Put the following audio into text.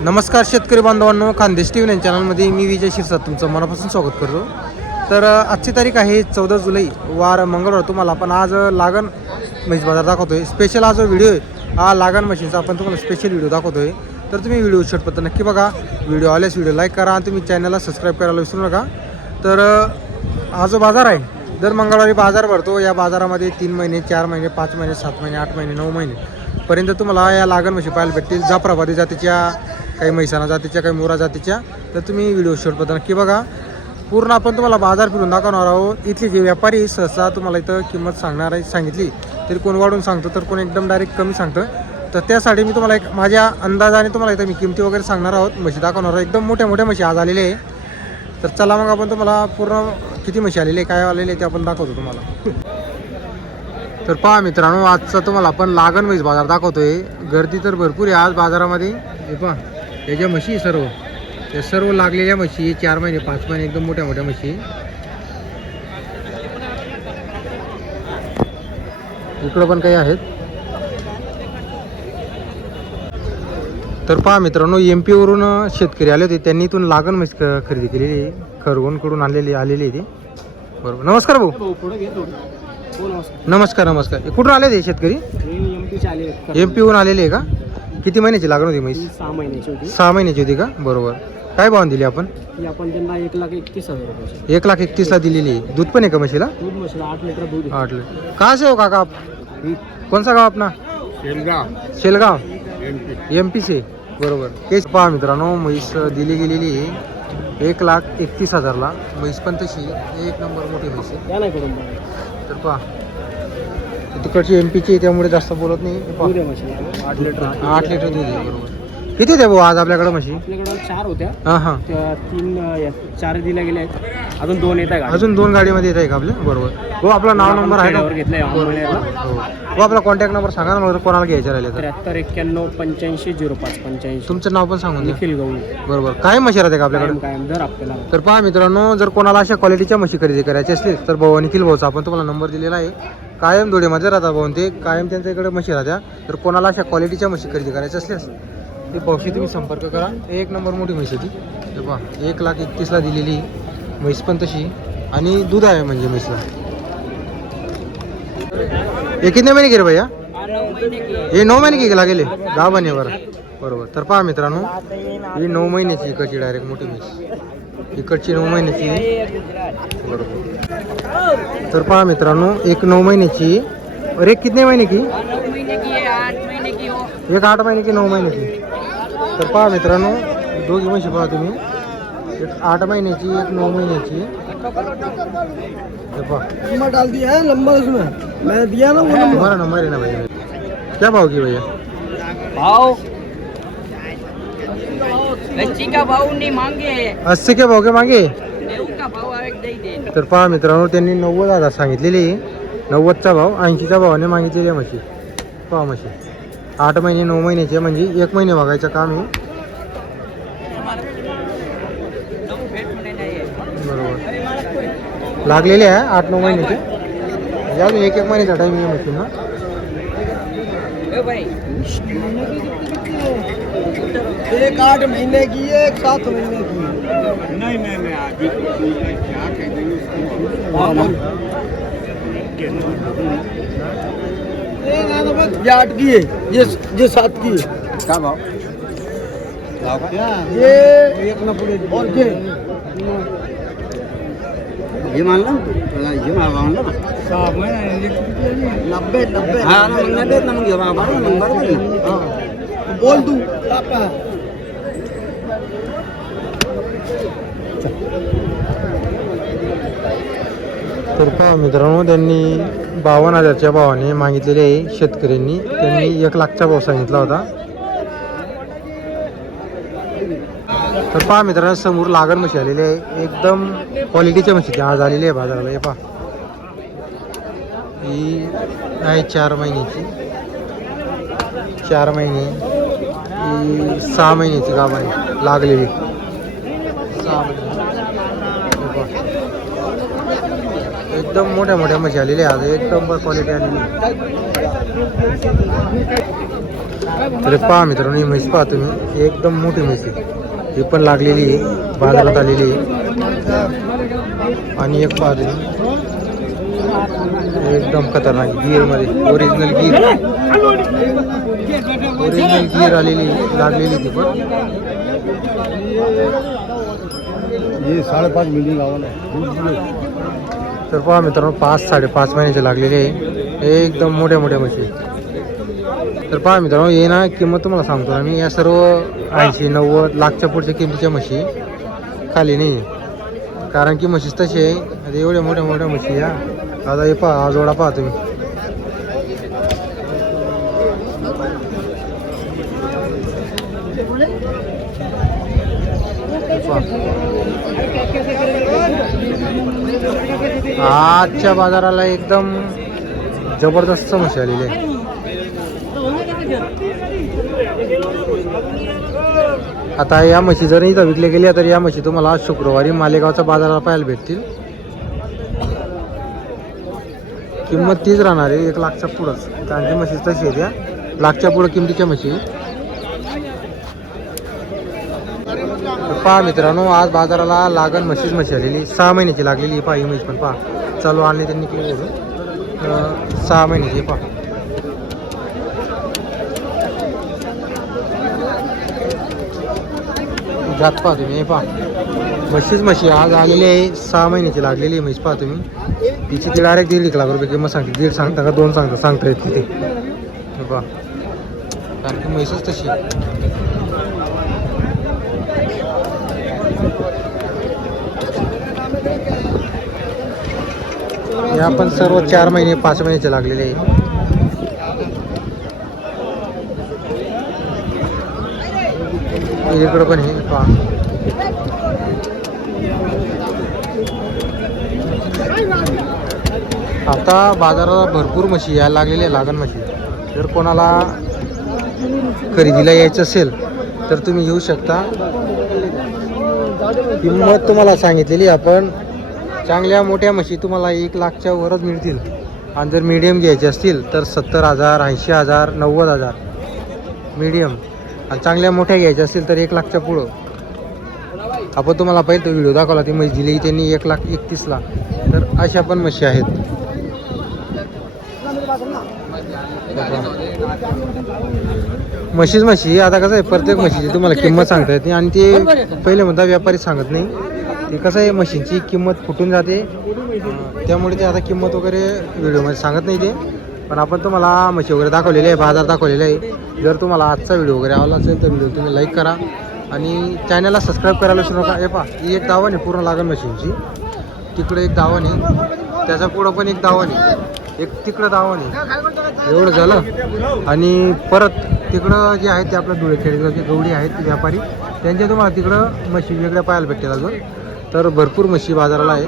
नमस्कार शेतकरी बांधवांनो, खानदेश टी व्ही चॅनलमध्ये मी विजय शिरसाट तुमचं मनापासून स्वागत करतो. तर आजची तारीख आहे 14 जुलै वार मंगळवार. तुम्हाला आपण आज लागण म्हैस बाजार दाखवतोय. स्पेशल हा जो व्हिडिओ आहे हा लागण म्हशीचा आपण तुम्हाला स्पेशल व्हिडिओ दाखवतोय. तर तुम्ही व्हिडिओ शेवटपर्यंत नक्की बघा. व्हिडिओ आल्यास व्हिडिओ लाईक करा आणि तुम्ही चॅनलला सबस्क्राईब करायला विसरू नका. तर हा जो बाजार आहे दर मंगळवारी बाजार भरतो. या बाजारामध्ये 3 महिने 4 महिने 5 महिने 7 महिने 8 महिने 9 महिने पर्यंत तुम्हाला या लागण म्हशी पाहायला भेटतील. जाफराबादी जातीच्या, काही म्हैसाणा जातीच्या, काही मोरा जातीच्या. तर तुम्ही व्हिडिओ शेवटपर्यंत नक्की बघा. पूर्ण आपण तुम्हाला बाजार फिरून दाखवणार आहोत. इथले जे व्यापारी सहसा तुम्हाला इथं किंमत सांगणार आहे, सांगितली तरी कोण वाढून सांगतो तर कोण एकदम डायरेक्ट कमी सांगतं. तर त्यासाठी मी तुम्हाला एक माझ्या अंदाजाने तुम्हाला इथं मी किमती वगैरे सांगणार आहोत. म्हशी दाखवणार आहोत. एकदम मोठ्या मोठ्या म्हशी आज आलेले आहे. तर चला मग आपण तुम्हाला पूर्ण किती म्हशी आलेले काय आलेले ते आपण दाखवतो तुम्हाला. तर पहा मित्रांनो, आजचा तुम्हाला आपण लागण म्हैस बाजार दाखवतोय. गर्दी तर भरपूर आहे आज बाजारामध्ये. हे पहा त्याच्या म्हशी सर्व त्या सर्व लागलेल्या म्हशी 4 महिने 5 महिने एकदम मोठ्या मोठ्या म्हशी. इकडं पण काही आहेत. तर पहा मित्रांनो, MP वरून शेतकरी आले होते. त्यांनी इथून लागण म्हैस खरेदी केलेली, खरगोनकडून आलेली आहे ती. बरोबर. नमस्कार भाऊ. नमस्कार नमस्कार. कुठून आले ते शेतकरी? MP वरून आलेले आहे का? किती महिन्याची लागण होती म्हैस? 6 महिन्याची होती. 6 महिन्याची होती का? बरोबर. काय भाव दिली आपण? आपण त्यांना 1,31,000 रुपये. 1,31,000 दिलेली आहे. दूध पण आहे का म्हशीला? दूध म्हशीला 8 लिटर दूध आहे. 8 लिटर. कहाँ से हो काका आप? कौन सा गाव अपना? शेलगाव MP से. बरोबर. तेच पहा मित्रांनो, म्हैस दिली गेलेली आहे 1,31,000ला. म्हैस पण तशी एक नंबर मोठी म्हैस आहे. त्या नाही करून तर पहा तिकडची MP ची त्यामुळे जास्त बोलत नाही. दूध आहे म्हशीला 8 लिटर. 8 लिटर दूध आहे. बरोबर. किती द्या भाऊ आज आपल्याकडे म्हशी? आपल्याकडे 4 होत्या. हां हां. त्या 4 दिल्या गेल्या आहेत. अजून 2 येत आहे. अजून 2 गाडीमध्ये येत आहे का आपल्या? बरोबर. हो, आपला नाव नंबर आहे ना? घेतलाय हो, आपला कॉन्टॅक्ट नंबर सांगा ना मला कोणाला घ्यायचे राहिले तर. 73 91 85 05 85. तुमचं नाव पण सांगून द्या. निखिल गवळी. बरोबर. काय म्हशी राहते का आपल्याकडे? कायम दर आपल्याला. तर पहा मित्रांनो, जर कोणाला अशा क्वालिटीच्या म्हशी खरेदी करायची असतील तर भाऊ निखिल भाऊचा आपण तुम्हाला नंबर दिलेला आहे. कायम धुळेमध्ये राहतात भाऊ ते. कायम त्यांच्या इकडे म्हशी राहत्या. तर कोणाला अशा क्वालिटीच्या म्हशी खरेदी करायच्या असल्यास ते भाऊशी तुम्ही संपर्क करा. एक नंबर मोठी म्हैस होती. ते पहा 1,31,000ला दिलेली म्हैस पण तशी आणि दूध आहे म्हणजे म्हैसला. ये कितने महिने गिरे भैया? ये 9 महिने की लागेल गाव बनेवर. बरोबर. तर पहा मित्रांनो, ही 9 महिन्याची इकडची डायरेक्ट मोठी म्हैस. इकडची 9 महिन्याची. बरोबर. तर पहा मित्रांनो, एक 9 महिन्याची और एक कितने महीने की? 9 महीने की है, 8 महीने की हो. एक 8 महिने की 9 महिने की. तर पहा मित्रांनो, दोघी म्हशी पहा तुम्ही. एक 8 महिन्याची, एक 9 महिन्याची. नंबर डाल दिया है, नंबर उसमें मैंने दिया ना वो नंबर. हमारा नंबर है ना भैया. क्या भाव की भैया? भाव लच्ची का भाव नहीं मांगे. 80 के भाव के मागे. देऊ का भाव आहे दे दे. तर पहा मित्रांनो, त्यांनी 90,000 सांगितलेली. 90चा भाव 80च्या भावाने मागितलेली म्हशी. पहा म्हशी 8 महिने 9 महिन्याचे म्हणजे 1 महिने बघायचं काम आहे. बरोबर. लागलेले आहे 8-9 महिन्याचे. म्हणजे अजून 1-1 महिन्याचा टाईम आहे म्हशी ना. एक 8 महीने की है, एक 7 महीने की. नहीं ये 8 की है, ये 7 की है. क्या भाव? ये एक न पूरे और ये मान लो ये मान लो 90 हाँ ना मंगा दे ना मंगे बाबा नंबर बोल तू. तर पहा मित्रांनो, त्यांनी 52,000च्या भावाने मागितलेले आहे शेतकऱ्यांनी. त्यांनी 1,00,000चा भाव सांगितला होता. तर पहा मित्रांनो, समोर लागण म्हशी आलेली आहे. एकदम क्वालिटीच्या म्हशी आज आलेली आहे बाजाराला. हे पहा ही आहे 4 महिन्याची, 4 महिने. ही 6 महिन्याची गाभण लागलेली 6 महिने. एकदम मोठ्या मोठ्या म्हशी आलेल्या आज. एकदम क्वालिटी आलेली. तर पहा मित्रांनो, ही म्हैस पहा तुम्ही, एकदम मोठी म्हैस आहे. ही पण लागलेली आहे, बाजारात आलेली आहे. आणि एक पहा तुम्ही, एकदम खतरनाक गिअरमध्ये, ओरिजिनल गिअर आलेली लागलेली ती पण. ये 5.5 मिली गावाला आहे. तर पहा मित्रांनो, 5-5.5 महिन्याचे लागलेले आहे, एकदम मोठ्या म्हशी. तर पहा मित्रांनो, हे ना किंमत तुम्हाला सांगतो ना मी, या सर्व 80-90 लाखच्या पुढच्या किमतीच्या म्हशी खाली नाही. कारण की म्हशीच तशी आहे, आता एवढ्या मोठ्या म्हशी या. आता हे पहा, हा जोडा पहा तुम्ही. आजच्या बाजाराला एकदम जबरदस्त म्हशी आलेली आहे. आता या म्हशी जर इथं विकल्या गेल्या तर या म्हशी तुम्हाला आज शुक्रवारी मालेगावच्या बाजाराला पाहायला भेटतील. किंमत तीच राहणार आहे, 1 लाखच्या पुढंच. कारण की म्हशी तशी आहे, त्या लाखच्या पुढं किमतीच्या म्हशी. पहा मित्रांनो, आज बाजाराला लागण म्हशी आलेली, 6 महिन्याची लागलेली. पहा ही म्हैस पण पहा, चालू आणली त्यांनी केली होतं, 6 महिन्याची. पहा जात पहा तुम्ही, हे पहा म्हशी आज आलेली आहे, 6 महिन्याची लागलेली म्हैस. पहा तुम्ही, तिची ती डायरेक्ट 1.5 लाख रुपये किंमत सांगते. 1.5 सांगता का 2 सांगता येत तिथे. पहा, कारण की म्हैसच तशी. या पण सर्व 4 महिने 5 महिन्याचे लागलेले आहे. इकडं पण हे पहा, आता बाजाराला भरपूर म्हशी यायला लागलेल्या लागण म्हशी. जर कोणाला खरेदीला यायचं असेल तर तुम्ही येऊ शकता. किंमत तुम्हाला सांगितलेली आपण, चांगल्या मोठ्या म्हशी तुम्हाला 1 लाखच्या वरच मिळतील. आणि जर मीडियम घ्यायचे असतील तर 70,000, 80,000, 90,000 मीडियम. आणि चांगल्या मोठ्या घ्यायच्या असतील तर 1 लाखच्या पुढं. आपण तुम्हाला पाहिजे तो व्हिडिओ दाखवला, ती म्हशी दिली त्यांनी 1,31,00,000. तर अशा पण म्हशी आहेत. म्हशी आता कसं आहे, प्रत्येक म्हशीची तुम्हाला किंमत सांगता येते. आणि ते पहिले म्हणता व्यापारी सांगत नाही, ते कसं आहे म्हशींची किंमत फुटून जाते, त्यामुळे ते आता किंमत वगैरे व्हिडिओमध्ये सांगत नाही ते. पण आपण तुम्हाला म्हशी वगैरे दाखवलेली आहे, बाजार दाखवलेला आहे. जर तुम्हाला आजचा व्हिडिओ वगैरे आवडला असेल तर व्हिडिओ तुम्ही लाईक करा आणि चॅनलला सबस्क्राईब करायला विसरू नका. हे पहा, ही एक दावण आहे पूर्ण लागण म्हशींची. तिकडे एक दावण आहे, त्याच्या पुढं पण एक दावण आहे, एक तिकडं दावण आहे. एवढं झालं. आणि परत तिकडं जे आहेत ते आपलं धुळेखेडचं जे गवडी आहेत व्यापारी, त्यांच्या तुम्हाला तिकडं म्हशी वेगळ्या पाहायला भेटतील अजून. तर भरपूर म्हशी बाजाराला आहे.